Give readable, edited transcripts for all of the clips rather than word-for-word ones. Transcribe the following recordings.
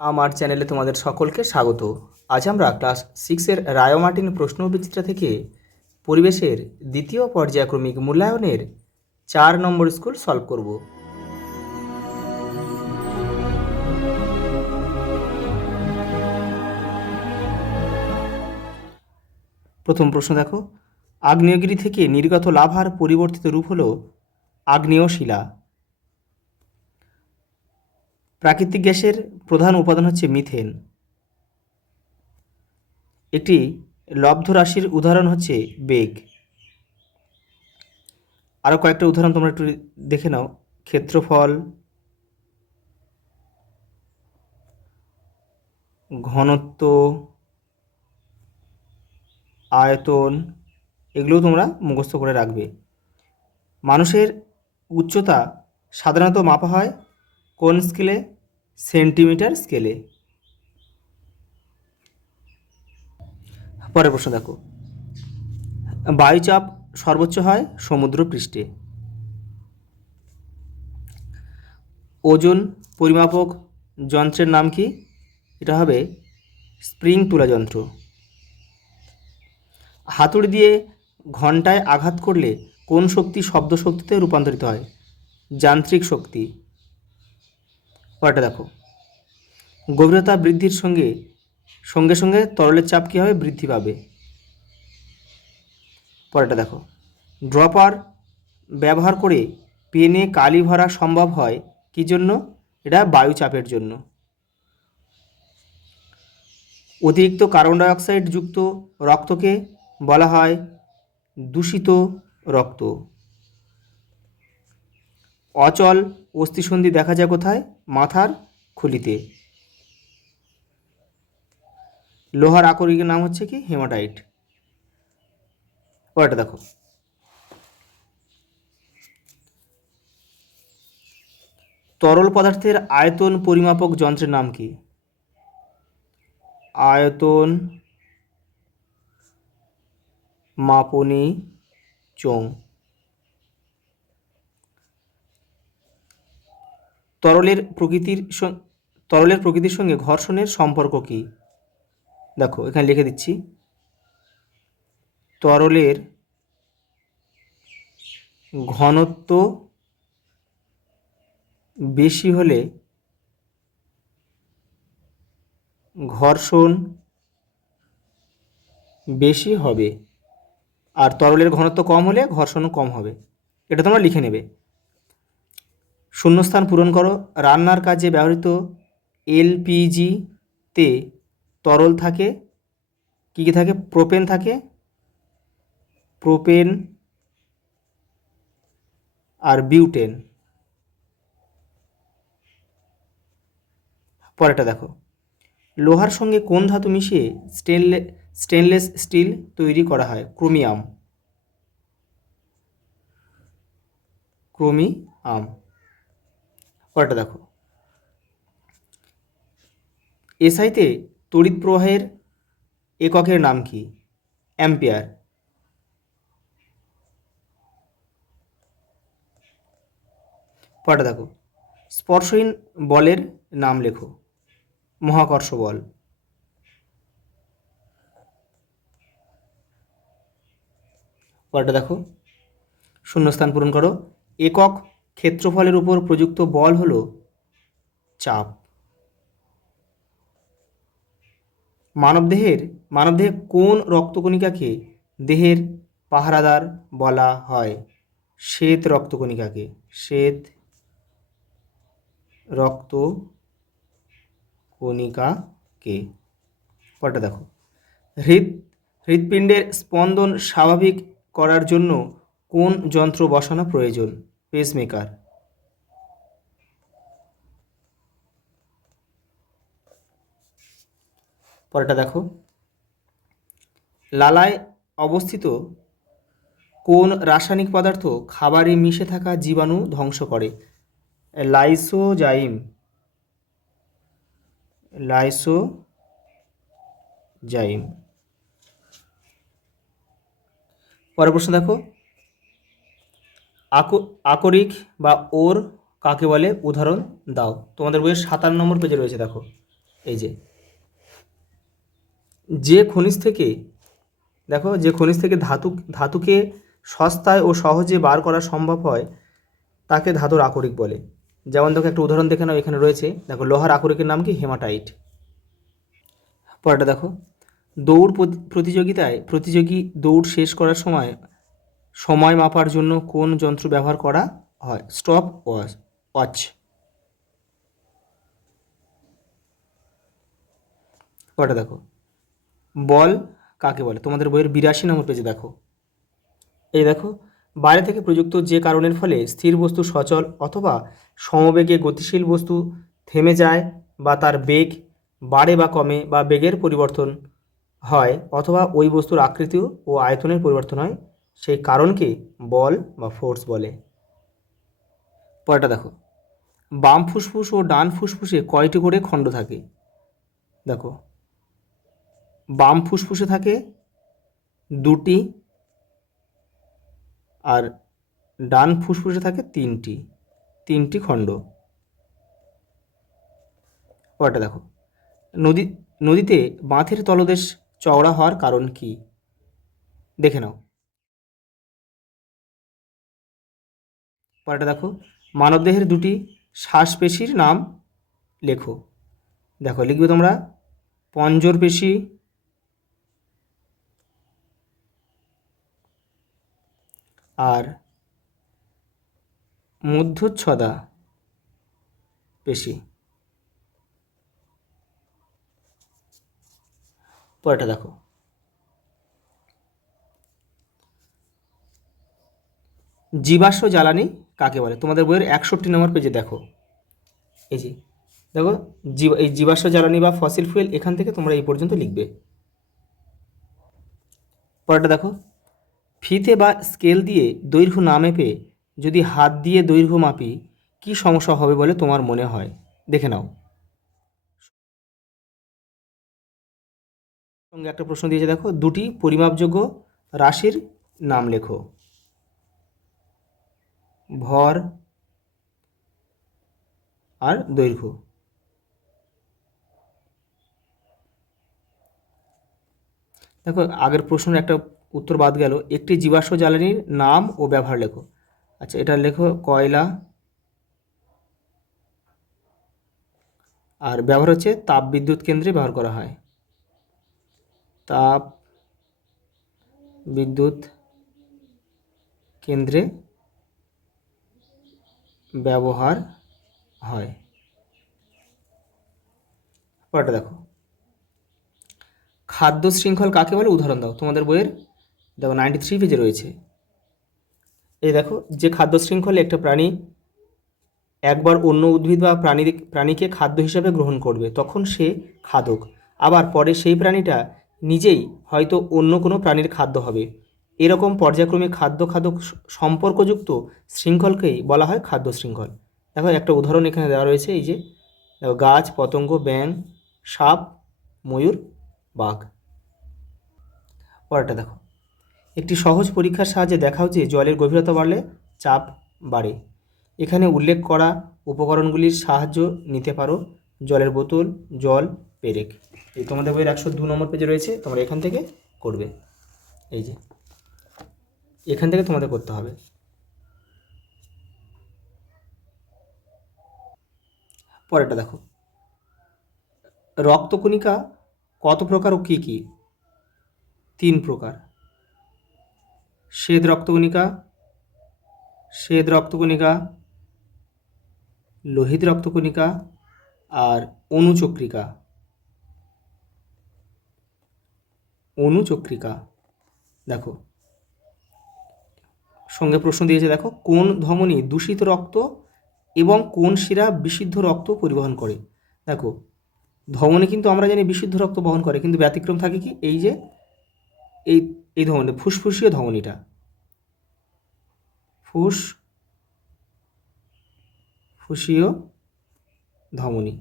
আমার চ্যানেলে তোমাদের সকলকে স্বাগত। আজ আমরা ক্লাস 6-এর রায়োমার্টিন প্রশ্নবিচিত্রা থেকে পরিবেশের দ্বিতীয় পর্যায়ক্রমিক মূল্যায়নের 4 নম্বর স্কুল সলভ করব। প্রথম প্রশ্ন দেখো, আগ্নেয়গিরি থেকে নির্গত লাভার পরিবর্তিত রূপ হলো আগ্নেয় শিলা। প্রাকৃতিক গ্যাসের প্রধান উপাদান হচ্ছে মিথেন। একটি লব্ধ রাশির উদাহরণ হচ্ছে বেগ। আরও কয়েকটা উদাহরণ তোমরা একটু দেখে নাও। ক্ষেত্রফল, ঘনত্ব, আয়তন, এগুলোও তোমরা মুখস্থ করে রাখবে। মানুষের উচ্চতা সাধারণত মাপা হয় কোন স্কেলে? সেন্টিমিটার স্কেলে। পরের প্রশ্ন দেখো, বায়ুচাপ সর্বোচ্চ হয় সমুদ্রপৃষ্ঠে। ওজন পরিমাপক যন্ত্রের নাম কি? এটা হবে স্প্রিং তুলা যন্ত্র। হাতুড়ি দিয়ে ঘণ্টায় আঘাত করলে কোন শক্তি শব্দ শক্তিতে রূপান্তরিত হয়? যান্ত্রিক শক্তি। পরেরটা দেখো, গভীরতা বৃদ্ধির সঙ্গে সঙ্গে তরলের চাপ কী হবে? বৃদ্ধি পাবে। পরেরটা দেখো, ড্রপার ব্যবহার করে পেনে কালি ভরা সম্ভব হয় কী জন্য? এটা বায়ুচাপের জন্য। অতিরিক্ত কার্বন ডাইঅক্সাইড যুক্ত রক্তকে বলা হয় দূষিত রক্ত। অচল অস্থিসন্ধি দেখা যায় কোথায়? মাথার খুলিতে। লোহার আকরিকের নাম হচ্ছে কি? হেমাটাইট। পরেরটা দেখো, তরল পদার্থের আয়তন পরিমাপক যন্ত্রের নাম কি? আয়তন মাপনী চোঙ। তরলের প্রকৃতির সঙ্গে ঘর্ষণের সম্পর্ক কি? দেখো এখানে লিখে দিচ্ছি, তরলের ঘনত্ব বেশি হলে ঘর্ষণ বেশি হবে, আর তরলের ঘনত্ব কম হলে ঘর্ষণও কম হবে। এটা তোমরা লিখে নেবে। শূন্যস্থান পূরণ করো। রান্নার কাজে ব্যবহৃত এলপিজিতে তরল থাকে, কী কী থাকে? প্রোপেন থাকে, প্রোপেন আর বিউটেন। পরেরটা দেখো, লোহার সঙ্গে কোন ধাতু মিশিয়ে স্টেনলেস স্টিল তৈরি করা হয়? ক্রোমিয়াম। ক্রোমিয়াম। পরেরটা দেখো, এসআইতে তড়িৎ প্রবাহের এককের নাম কি? অ্যাম্পিয়ার। পরেরটা দেখো, স্পর্শহীন বলের নাম লেখো। মহাকর্ষ বল। পরেরটা দেখো, শূন্যস্থান পূরণ করো। একক ক্ষেত্রফলের উপর প্রযুক্ত বল হলো চাপ। মানবদেহে কোন রক্তকণিকাকে দেহের পাহারাদার বলা হয়? শ্বেত রক্তকণিকাকে। শ্বেত রক্তকণিকাকে। পরেরটা দেখো, হৃৎপিণ্ডের স্পন্দন স্বাভাবিক করার জন্য কোন যন্ত্র বসানো প্রয়োজন? পেসমেকার। পরেরটা দেখো, লালায় অবস্থিত কোন রাসায়নিক পদার্থ খাবারে মিশে থাকা জীবাণু ধ্বংস করে? লাইসোজাইম। পরের প্রশ্ন দেখো, আকরিক বা ওর কাকে বলে? উদাহরণ দাও। তোমাদের বইয়ের 57 নম্বর পেজে রয়েছে, দেখো। এই যে খনিজ থেকে দেখো, যে খনিজ থেকে ধাতুকে সস্তায় ও সহজে বার করা সম্ভব হয় তাকে ধাতুর আকরিক বলে। যেমন দেখো একটা উদাহরণ দেখে নাও, এখানে রয়েছে দেখো লোহার আকরিকের নাম কি? হেমাটাইট। পরেরটা দেখো, দৌড় প্রতিযোগিতায় প্রতিযোগী দৌড় শেষ করার সময় মাপার জন্য কোন যন্ত্র ব্যবহার করা হয়? Stop watch. পরেরটা দেখো, বল কাকে বলে? তোমাদের বইয়ের 82 নম্বর পেজে দেখো। এই দেখো, বাইরে থেকে প্রযুক্ত যে কারণের ফলে স্থির বস্তু সচল অথবা সমবেগে গতিশীল বস্তু থেমে যায়, বা তার বেগ বাড়ে বা কমে, বা বেগের পরিবর্তন হয়, অথবা ওই বস্তুর আকৃতি ও আয়তনের পরিবর্তন হয়, সেই কারণকে বল বা ফোর্স বলে। পরেরটা দেখো, বাম ফুসফুস ও ডান ফুসফুসে কয়টি করে খণ্ড থাকে? দেখো, বাম ফুসফুসে থাকে 2টি, আর ডান ফুসফুসে থাকে 3টি খণ্ড। পরেরটা দেখো, নদীতে বাঁধের তলদেশ চওড়া হওয়ার কারণ কি? দেখে নাও। পরেরটা দেখো, মানবদেহের 2টি শ্বাসপেশির নাম লেখো। দেখো লিখবে তোমরা পঞ্জর পেশি আর মধ্যচ্ছদা পেশি। পরেরটা দেখো, জীবাশ্ম জ্বালানি কাকে বলে? তোমাদের বইয়ের 61 নম্বর পেজে দেখো। এই যে দেখো, এই জীবাশ্ম জ্বালানি বা ফসিল ফুয়েল, এখান থেকে তোমরা এই পর্যন্ত লিখবে। পরেরটা দেখো, ফিতে বা স্কেল দিয়ে দৈর্ঘ্য না মেপে যদি হাত দিয়ে দৈর্ঘ্য মাপি কি সমস্যা হবে বলে তোমার মনে হয়? দেখে নাও। সঙ্গে একটা প্রশ্ন দিয়েছে দেখো, 2টি পরিমাপযোগ্য রাশির নাম লেখো। ভর আর দৈর্ঘ্য। দেখো আগের প্রশ্নের একটা উত্তর বাদ গেল, একটি জীবাশ্ম জ্বালানির নাম ও ব্যবহার লেখো। আচ্ছা, এটা লেখো কয়লা, আর ব্যবহার হচ্ছে তাপ বিদ্যুৎ কেন্দ্রে ব্যবহার করা হয়। তাপ বিদ্যুৎ কেন্দ্রে ব্যবহার হয়। পরেরটা দেখো, খাদ্য শৃঙ্খল কাকে বলে? উদাহরণ দাও। তোমাদের বইয়ের দেখো 93 পেজে রয়েছে। এই দেখো, যে খাদ্য শৃঙ্খলে একটা প্রাণী একবার অন্য উদ্ভিদ বা প্রাণীকে খাদ্য হিসাবে গ্রহণ করবে তখন সে খাদক, আবার পরে সেই প্রাণীটা নিজেই হয়তো অন্য কোনো প্রাণীর খাদ্য হবে। এরকম পর্যায়ক্রমে খাদ্য খাদক সম্পর্কযুক্ত শৃঙ্খলকেই বলা হয় খাদ্য শৃঙ্খল। দেখো একটা উদাহরণ এখানে দেওয়া রয়েছে, এই যে দেখো, গাছ, পতঙ্গ, ব্যাঙ, সাপ, ময়ূর, বাঘ। পরেরটা দেখো, একটি সহজ পরীক্ষার সাহায্যে দেখাও যে জলের গভীরতা বাড়লে চাপ বাড়ে। এখানে উল্লেখ করা উপকরণগুলির সাহায্য নিতে পারো। জলের বোতল, জল, পেরেক। এই তোমাদের বইয়ের 102 নম্বর পেজে রয়েছে, তোমরা এখান থেকে করবে। এই যে এখান থেকে তোমাদের করতে হবে। পরেরটা দেখো, রক্তকণিকা কত প্রকার ও কী কী? 3 প্রকার। শ্বেত রক্তকণিকা, লোহিত রক্তকণিকা আর অনুচক্রিকা। দেখো সঙ্গে প্রশ্ন দিয়েছে, দেখো কোন ধমনী দূষিত রক্ত এবং কোন শিরা বিশুদ্ধ রক্ত পরিবহন করে? দেখো ধমনী কিন্তু আমরা জানি বিশুদ্ধ রক্ত বহন করে, কিন্তু ব্যতিক্রম থাকে কি? এই যে এই এই ধমনী, ফুসফুসীয় ধমনীটা, ফুসফুসীয় ধমনী।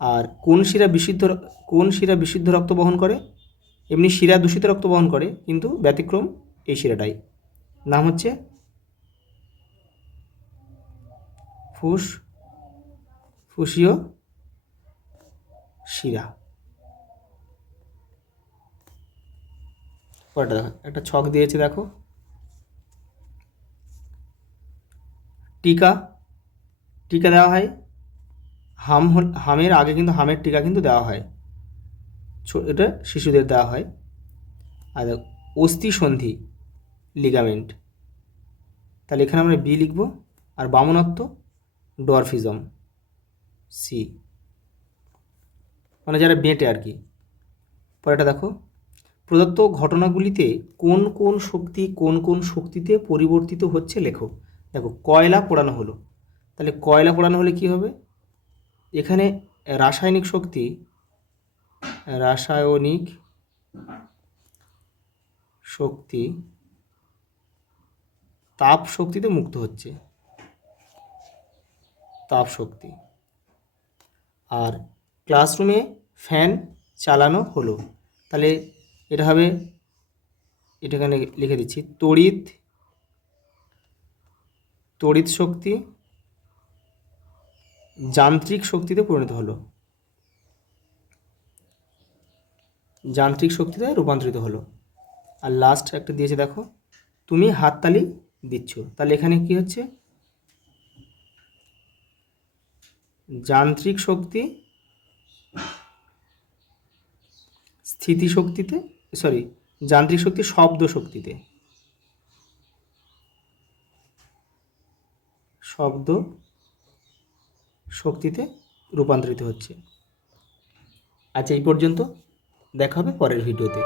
আর কোন শিরা বিশুদ্ধ রক্ত বহন করে? এমনি শিরা দূষিত রক্ত বহন করে, কিন্তু ব্যতিক্রম এই শিরাটাই, নাম হচ্ছে ফুসফুসীয় শিরা। পরেরটা দেখো, একটা ছক দিয়েছে দেখো, টিকা টিকা দেওয়া হয়, হামের আগে কিন্তু হামের টিকা কিন্তু দেওয়া হয়, এটা শিশুদের দেওয়া হয়। আর অস্থিসন্ধি লিগামেন্ট, তাহলে এখানে আমরা বি লিখব। আর বামনত্ব ডরফিজম, সি, মানে যারা বেঁটে আর কি। পরেরটা দেখো, প্রদত্ত ঘটনাগুলিতে কোন কোন শক্তি কোন কোন শক্তিতে পরিবর্তিত হচ্ছে লেখো। দেখো, কয়লা পোড়ানো হলো, তাহলে কয়লা পোড়ানো হলে কি হবে, এখানে রাসায়নিক শক্তি তাপ শক্তিতে মুক্ত হচ্ছে, তাপ শক্তি। আর ক্লাসরুমে ফ্যান চালানো হলো, তাহলে এটা হবে, এটা এখানে লিখে দিচ্ছি, তড়িৎ শক্তি যান্ত্রিক শক্তিতে পরিণত হলো, যান্ত্রিক শক্তিতে রূপান্তরিত হলো। আর লাস্ট একটা দিয়েছে দেখো, তুমি হাততালি দিচ্ছ, তাহলে এখানে কি হচ্ছে, যান্ত্রিক শক্তি যান্ত্রিক শক্তি শব্দ শক্তিতে রূপান্তরিত হচ্ছে। আচ্ছা, এই পর্যন্ত, দেখা হবে পরের ভিডিওতে।